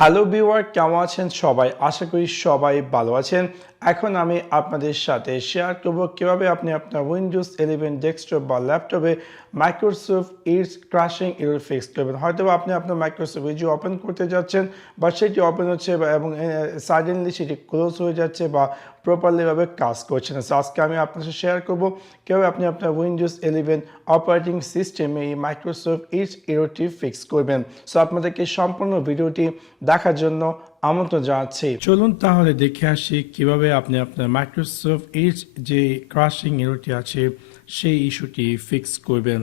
Hello viewer, কেমন আছেন সবাই? আশা করি সবাই ভালো আছেন। এখন আমি আপনাদের সাথে শেয়ার করব কিভাবে আপনি আপনার উইন্ডোজ 11 ডেস্কটপ বা ল্যাপটপে Microsoft edge crashing error fix করবেন। হয়তো আপনি আপনার মাইক্রোসফট এডজ ওপেন করতে যাচ্ছেন, বা সেটি ওপেন হচ্ছে এবং সাডেনলি সেটি ক্লোজ হয়ে যাচ্ছে বা প্রপারলিভাবে কাজ করছে না। সো আজকে আমি আপনার সাথে শেয়ার করব কীভাবে আপনি আপনার উইন্ডোজ 11 অপারেটিং সিস্টেমে এই মাইক্রোসফট এডজ এররটি ফিক্স করবেন। সো আপনাদেরকে সম্পূর্ণ ভিডিওটি দেখার জন্য আমন্ত্রণ জানাচ্ছি। চলুন তাহলে দেখে আসি কিভাবে আপনি আপনার মাইক্রোসফট এডজ যে ক্র্যাশিং এররটি আছে সেই ইস্যুটি ফিক্স করবেন।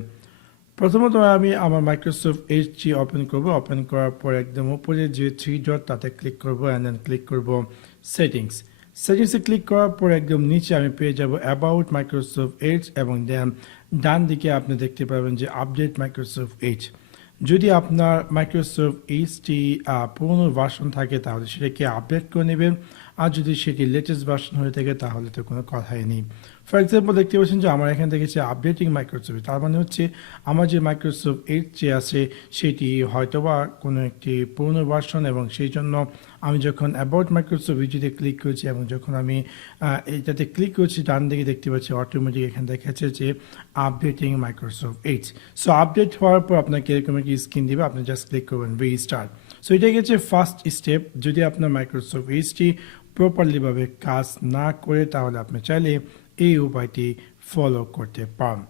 প্রথমত আমি আমার মাইক্রোসফট এডজটি ওপেন করব। ওপেন করার পর একদম উপরে যে থ্রি ডট তাতে ক্লিক করব অ্যান্ড দেন ক্লিক করব সেটিংসে ক্লিক করার পর একদম নিচে আমি পেয়ে যাব অ্যাবাউট মাইক্রোসফট এডজ এবং দেন ডান দিকে আপনি দেখতে পাবেন যে আপডেট মাইক্রোসফট এডজ। যদি আপনার মাইক্রোসফট এডজটি পুরনো ভার্সন থাকে তাহলে সেটাকে আপডেট করে নেবেন, আর যদি সেটি লেটেস্ট ভার্সন হয়ে থাকে তাহলে তো কোনো কথাই নেই। ফর এক্সাম্পল দেখতে পাচ্ছেন যে আমার এখানে দেখেছে আপডেটিং মাইক্রোসফট, তার মানে হচ্ছে আমার যে মাইক্রোসফট এডজ যে আছে সেটি হয়তোবা কোনো একটি পুরনো ভার্সন, এবং সেই জন্য আমি যখন অ্যাবাউট মাইক্রোসফট এডজে ক্লিক করেছি এবং যখন আমি এটাতে ক্লিক করছি ডান দিকে দেখতে পাচ্ছি অটোমেটিক এখানে দেখাচ্ছে যে updating Microsoft edge. So update হওয়ার পর আপনাকে এরকম একটি স্ক্রিন দিবে, আপনি জাস্ট ক্লিক করবেন রিস্টার্ট। সো এটা গেছে ফার্স্ট স্টেপ। যদি আপনার মাইক্রোসফট এডজটি প্রপারলিভাবে কাজ না করে তাহলে আপনি চাইলে এই উপায়টি ফলো করতে পারেন।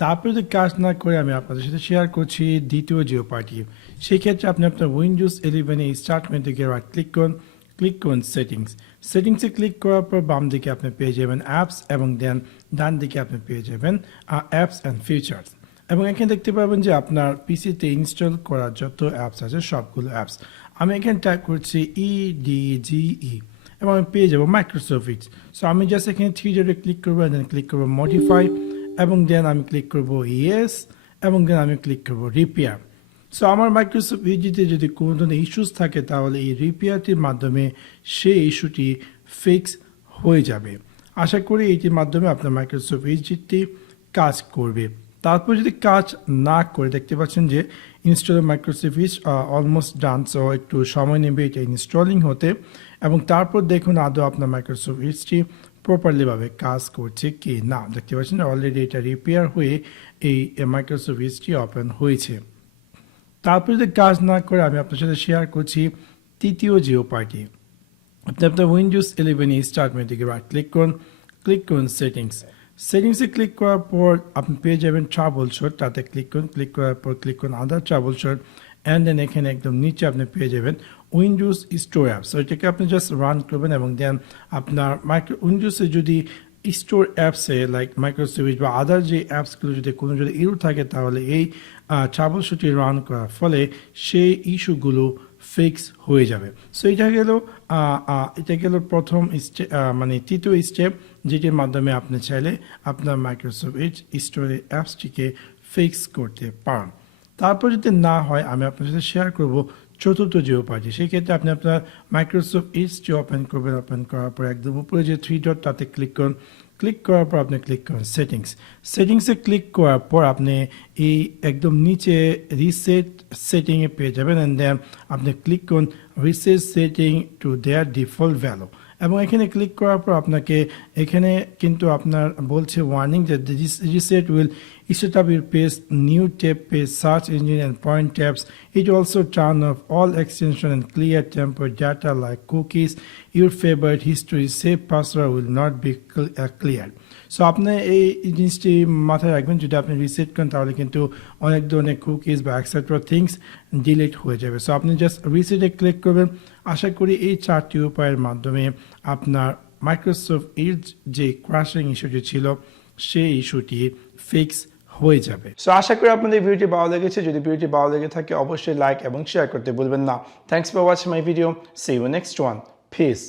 তারপরে যদি কাজ না করে আমি আপনাদের সাথে শেয়ার করছি দ্বিতীয় যে উপায়টি। সেক্ষেত্রে আপনি আপনার উইন্ডোজ 11 স্টার্ট মেনু থেকে রাইট ক্লিক করুন সেটিংসে ক্লিক করার পর বাম দিকে আপনি পেয়ে যাবেন অ্যাপস, এবং দেন ডান দিকে আপনি পেয়ে যাবেন অ্যাপস অ্যান্ড ফিচার্স। এবং এখানে দেখতে পাবেন যে আপনার পিসিতে ইনস্টল করা যত অ্যাপস আছে সবগুলো অ্যাপস। আমি এখানে টাইপ করছি EDGE এবং আমি পেয়ে যাবো মাইক্রোসফট এডজ। সো আমি জাস্ট এখানে থ্রি ডটে ক্লিক করবো, দেন ক্লিক করবো মডিফাই, এবং দেন আমি ক্লিক করবো ইয়েস, এবং দেন আমি ক্লিক করবো রিপেয়ার। সো আমার মাইক্রোসফট এডজে যদি কোনো ধরনের ইস্যুস থাকে তাহলে এই রিপেয়ারটির মাধ্যমে সেই ইস্যুটি ফিক্স হয়ে যাবে। আশা করি এইটির মাধ্যমে আপনার মাইক্রোসফট এডজটি কাজ করবে। তারপর যদি কাজ না করে দেখতে পাচ্ছেন যে install Microsoft edge almost done, so একটু সময় নেবে এটা ইনস্টলিং হতে, এবং তারপর দেখুন আদৌ আপনার মাইক্রোসফট এডজটি প্রপারলিভাবে কাজ করছে কি না। দেখতে পাচ্ছেন অলরেডি এটা রিপেয়ার হয়ে এই মাইক্রোসফট এডজটি ওপেন হয়েছে। তারপর যদি কাজ না করে আমি আপনার সাথে শেয়ার করছি তৃতীয় যে উপায়টি। আপনি আপনার উইন্ডোজ 11 স্টার্ট মেনু থেকে রাইট ক্লিক করুন সেটিংসে ক্লিক করার পর আপনি পেয়ে যাবেন ট্রাবল শুট, তাতে ক্লিক করার পর ক্লিক করুন আদার ট্রাবল শুট, অ্যান্ড দেন এখানে একদম নিচে আপনি পেয়ে যাবেন উইন্ডোজ স্টোর অ্যাপ। সো এটাকে আপনি জাস্ট রান করবেন, এবং দেন আপনার উইন্ডোজে যদি স্টোর অ্যাপসে লাইক মাইক্রোসফট এডজ বা আদার যে অ্যাপসগুলো যদি কোনো এরর থাকে তাহলে এই ট্রাবল শুটটি রান করার ফলে সেই ইস্যুগুলো ফিক্স হয়ে যাবে। সো এটা গেল প্রথম স্টেপ, মানে তৃতীয় স্টেপ, যেটির মাধ্যমে আপনি চাইলে আপনার মাইক্রোসফট এডজ স্টোরের অ্যাপসটিকে ফিক্স করতে পারেন। তারপর যদি না হয় আমি আপনার সাথে শেয়ার করব চতুর্থ যে উপায়টি। সেক্ষেত্রে আপনি আপনার মাইক্রোসফট এডজটি ওপেন করবেন। ওপেন করার পর একদম উপরে যে থ্রি ডট তাতে ক্লিক করার পর আপনি ক্লিক করুন সেটিংসে ক্লিক করার পর আপনি এই একদম নিচে রিসেট সেটিংয়ে পেয়ে যাবেন, অ্যান্ড দেন আপনি ক্লিক করুন reset setting to their default value, এবং এখানে ক্লিক করার পর আপনাকে এখানে কিন্তু আপনার বলছে ওয়ার্নিং যে reset will set up your page, new tab page, search engine and point tabs. It also turn off all extension and clear temporary data like cookies. Your favorite history, save password will not be cleared. So আপনি এই জিনিসটি মাথায় রাখবেন, যদি আপনি reset করেন তাহলে কিন্তু অনেক ধরনের কুকিজ বা এক্সেট্রা থিংস ডিলিট হয়ে যাবে। সো আপনি জাস্ট রিসেটে ক্লিক করবেন। আশা করি এই চারটি উপায়ের মাধ্যমে আপনার মাইক্রোসফট এডজ যে ক্র্যাশিং ইস্যুটি ছিল সেই ইস্যুটি ফিক্স হয়ে যাবে। সো আশা করি আপনাদের ভিডিওটি ভালো লেগেছে। যদি ভিডিওটি ভালো লেগে থাকে অবশ্যই লাইক এবং শেয়ার করতে ভুলবেন না। Thanks for watching my video. See you next one. Piece.